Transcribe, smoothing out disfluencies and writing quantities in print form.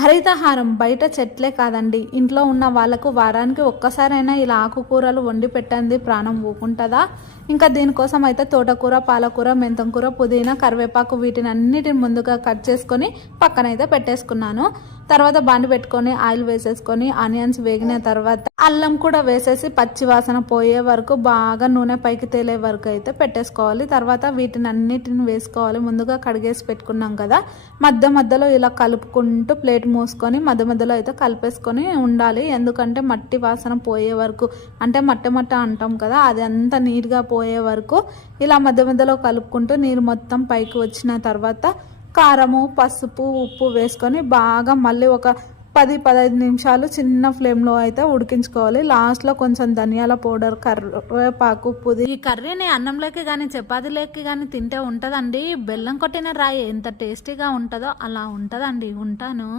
హరితహారం బయట చెట్లే కాదండి, ఇంట్లో ఉన్న వాళ్ళకు వారానికి ఒక్కసారైనా ఇలా ఆకుకూరలు వండి పెట్టండి, ప్రాణం ఊకుంటుందా? ఇంకా దీనికోసం అయితే తోటకూర, పాలకూర, మెంతం కూర, పుదీనా, కరివేపాకు వీటిని అన్నిటిని ముందుగా కట్ చేసుకొని పక్కనైతే పెట్టేసుకున్నాను. తర్వాత బాండి పెట్టుకొని ఆయిల్ వేసేసుకొని ఆనియన్స్ వేగిన తర్వాత అల్లం కూడా వేసేసి పచ్చి వాసన పోయే వరకు బాగా నూనె పైకి తేలే వరకు అయితే పెట్టేసుకోవాలి. తర్వాత వీటిని అన్నిటిని వేసుకోవాలి. ముందుగా కడిగేసి పెట్టుకున్నాం కదా, మధ్య మధ్యలో ఇలా కలుపుకుంటూ ప్లేట్ మూసుకొని మధ్య మధ్యలో అయితే కలిపేసుకొని ఉండాలి. ఎందుకంటే మట్టి వాసన పోయే వరకు, అంటే మట్టి మట్ట అంటాం కదా, అది అంతా నీట్గా పోయే వరకు ఇలా మధ్య మధ్యలో కలుపుకుంటూ నీరు మొత్తం పైకి వచ్చిన తర్వాత కారము, పసుపు, ఉప్పు వేసుకొని బాగా మళ్ళీ ఒక 10-15 నిమిషాలు చిన్న ఫ్లేమ్లో అయితే ఉడికించుకోవాలి. లాస్ట్లో కొంచెం ధనియాల పౌడర్, కరివేపాకు, ఈ కర్రీని అన్నంలోకి కానీ చపాతీలోకి కానీ తింటే ఉంటుందండి. బెల్లం కొట్టిన రాయి ఎంత టేస్టీగా ఉంటుందో అలా ఉంటుందండి. ఉంటాను.